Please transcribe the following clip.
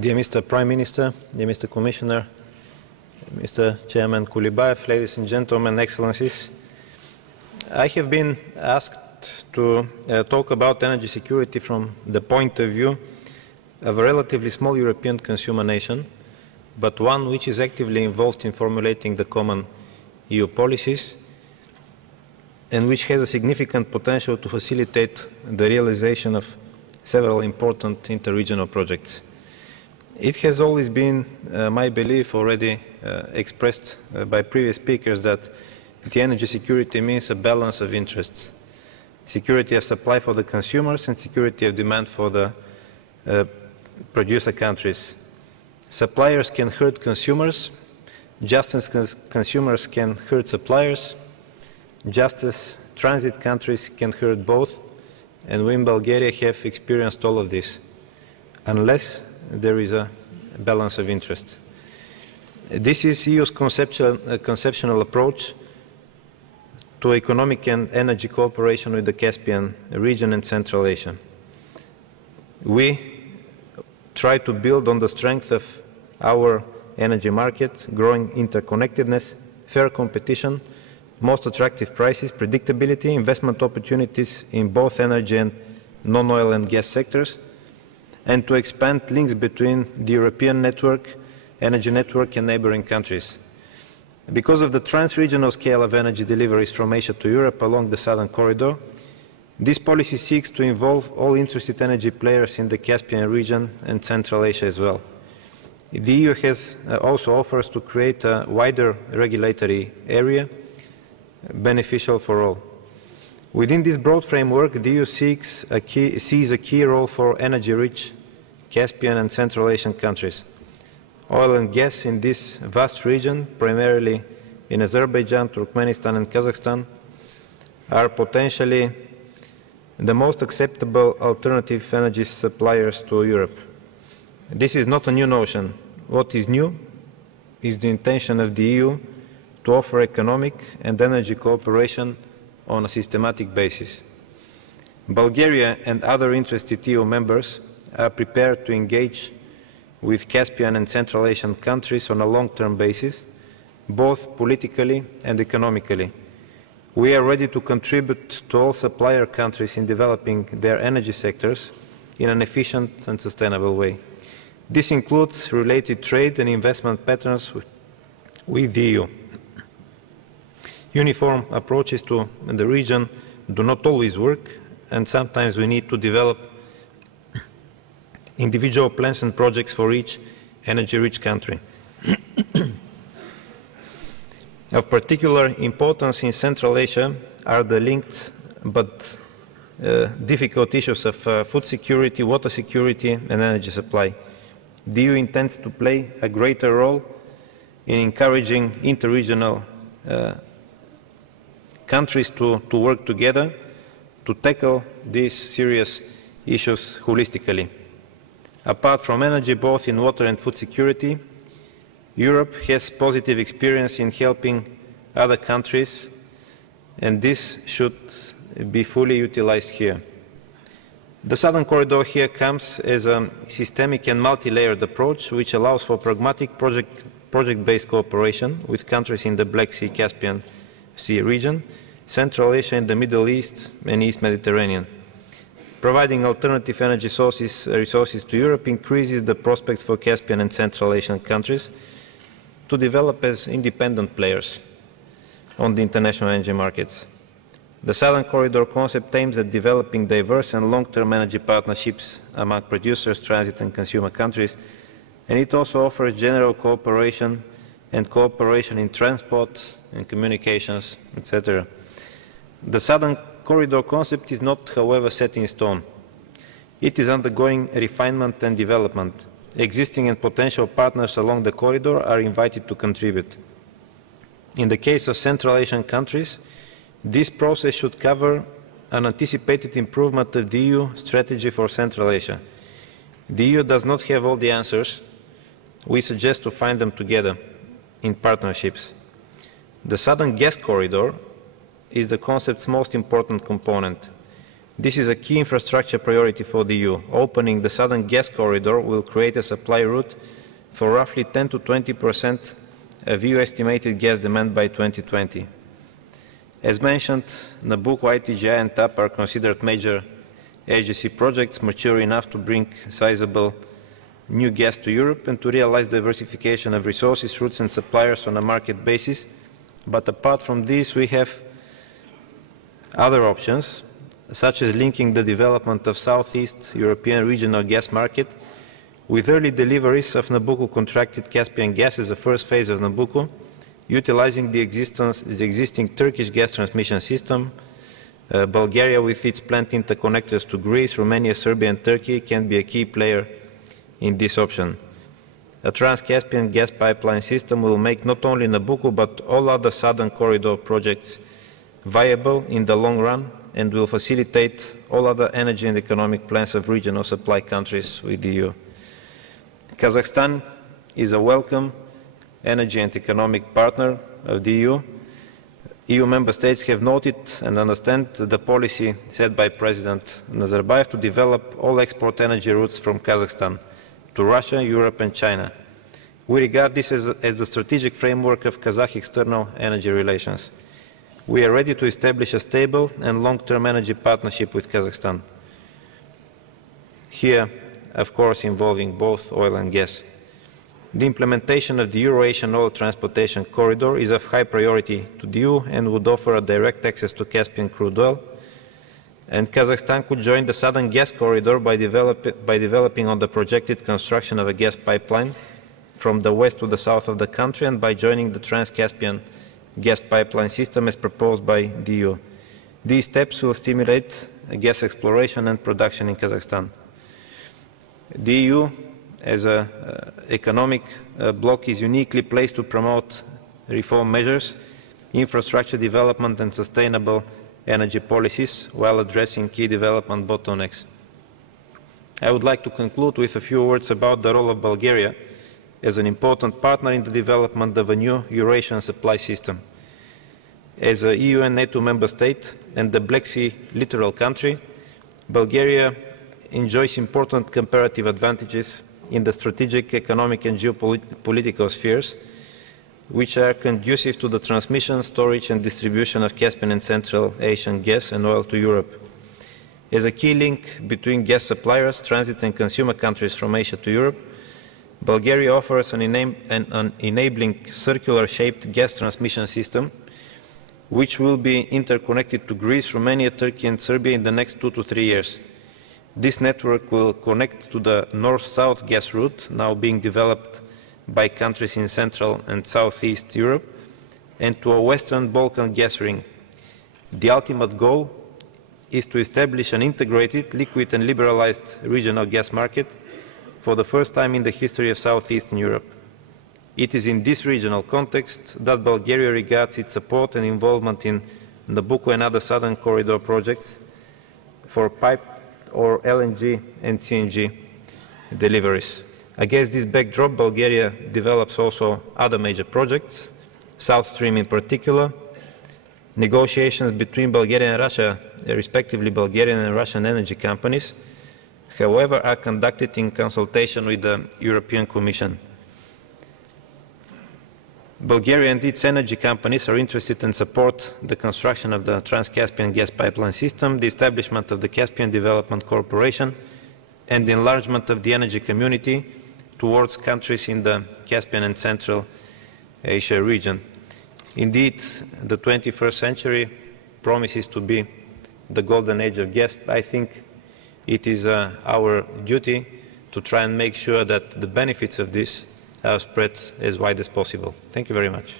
Dear Mr. Prime Minister, dear Mr. Commissioner, Mr. Chairman Kulibayev, ladies and gentlemen, excellencies, I have been asked to talk about energy security from the point of view of a relatively small European consumer nation, but one which is actively involved in formulating the common EU policies and which has a significant potential to facilitate the realization of several important interregional projects. It has always been my belief, already expressed by previous speakers, that the energy security means a balance of interests. Security of supply for the consumers and security of demand for the producer countries. Suppliers can hurt consumers, just as consumers can hurt suppliers, just as transit countries can hurt both, and we in Bulgaria have experienced all of this, unless there is a balance of interests. This is EU's conceptual approach to economic and energy cooperation with the Caspian region and Central Asia. We try to build on the strength of our energy market, growing interconnectedness, fair competition, most attractive prices, predictability, investment opportunities in both energy and non-oil and gas sectors, and to expand links between the European network, energy network, and neighboring countries. Because of the trans-regional scale of energy deliveries from Asia to Europe along the Southern Corridor, this policy seeks to involve all interested energy players in the Caspian region and Central Asia as well. The EU has also offers to create a wider regulatory area beneficial for all. Within this broad framework, the EU sees a key role for energy-rich Caspian and Central Asian countries. Oil and gas in this vast region, primarily in Azerbaijan, Turkmenistan and Kazakhstan, are potentially the most acceptable alternative energy suppliers to Europe. This is not a new notion. What is new is the intention of the EU to offer economic and energy cooperation on a systematic basis. Bulgaria and other interested EU members are prepared to engage with Caspian and Central Asian countries on a long-term basis, both politically and economically. We are ready to contribute to all supplier countries in developing their energy sectors in an efficient and sustainable way. This includes related trade and investment patterns with the EU. Uniform approaches to the region do not always work, and sometimes we need to develop individual plans and projects for each energy-rich country. Of particular importance in Central Asia are the linked but difficult issues of food security, water security, and energy supply. The EU intends to play a greater role in encouraging interregional countries to work together to tackle these serious issues holistically. Apart from energy, both in water and food security, Europe has positive experience in helping other countries, and this should be fully utilized here. The Southern Corridor here comes as a systemic and multi-layered approach which allows for pragmatic project-based cooperation with countries in the Black Sea, Caspian Sea region, Central Asia and the Middle East and East Mediterranean. Providing alternative energy resources to Europe increases the prospects for Caspian and Central Asian countries to develop as independent players on the international energy markets. The Southern Corridor concept aims at developing diverse and long-term energy partnerships among producers, transit and consumer countries, and it also offers general cooperation and cooperation in transport and communications, etc. The Southern Corridor concept is not, however, set in stone. It is undergoing refinement and development. Existing and potential partners along the corridor are invited to contribute. In the case of Central Asian countries, this process should cover an anticipated improvement of the EU strategy for Central Asia. The EU does not have all the answers. We suggest to find them together in partnerships. The Southern Gas Corridor is the concept's most important component. This is a key infrastructure priority for the EU. Opening the Southern Gas Corridor will create a supply route for roughly 10 to 20% of EU estimated gas demand by 2020. As mentioned, Nabucco, ITGI and TAP are considered major HGC projects mature enough to bring sizable new gas to Europe and to realize diversification of resources, routes and suppliers on a market basis. But apart from this, we have other options, such as linking the development of Southeast European regional gas market with early deliveries of Nabucco contracted Caspian gas as a first phase of Nabucco, utilizing the existing Turkish gas transmission system. Bulgaria, with its plant interconnectors to Greece, Romania, Serbia and Turkey, can be a key player in this option. A Trans-Caspian gas pipeline system will make not only Nabucco but all other Southern Corridor projects viable in the long run and will facilitate all other energy and economic plans of regional supply countries with the EU. Kazakhstan is a welcome energy and economic partner of the EU. EU member states have noted and understand the policy set by President Nazarbayev to develop all export energy routes from Kazakhstan to Russia, Europe and China. We regard this as the strategic framework of Kazakh external energy relations. We are ready to establish a stable and long-term energy partnership with Kazakhstan. Here, of course, involving both oil and gas. The implementation of the Euro-Asian oil transportation corridor is of high priority to the EU and would offer a direct access to Caspian crude oil. And Kazakhstan could join the Southern Gas Corridor by developing on the projected construction of a gas pipeline from the west to the south of the country and by joining the Trans-Caspian gas pipeline system as proposed by the EU. These steps will stimulate gas exploration and production in Kazakhstan. The EU, as an economic bloc, is uniquely placed to promote reform measures, infrastructure development and sustainable energy policies while addressing key development bottlenecks. I would like to conclude with a few words about the role of Bulgaria as an important partner in the development of a new Eurasian supply system. As a EU and NATO member state and the Black Sea littoral country, Bulgaria enjoys important comparative advantages in the strategic, economic and geopolitical spheres, which are conducive to the transmission, storage and distribution of Caspian and Central Asian gas and oil to Europe. As a key link between gas suppliers, transit and consumer countries from Asia to Europe, Bulgaria offers an enabling circular-shaped gas transmission system, which will be interconnected to Greece, Romania, Turkey and Serbia in the next 2 to 3 years. This network will connect to the north-south gas route, now being developed by countries in Central and Southeast Europe, and to a Western Balkan gas ring. The ultimate goal is to establish an integrated, liquid and liberalized regional gas market for the first time in the history of Southeastern Europe. It is in this regional context that Bulgaria regards its support and involvement in Nabucco and other Southern Corridor projects for pipe or LNG and CNG deliveries. Against this backdrop, Bulgaria develops also other major projects, South Stream in particular. Negotiations between Bulgaria and Russia, respectively Bulgarian and Russian energy companies, however, are conducted in consultation with the European Commission. Bulgaria and its energy companies are interested and support the construction of the Trans-Caspian gas pipeline system, the establishment of the Caspian Development Corporation, and the enlargement of the energy community towards countries in the Caspian and Central Asia region. Indeed, the 21st century promises to be the golden age of gas. I think it is our duty to try and make sure that the benefits of this are spread as wide as possible. Thank you very much.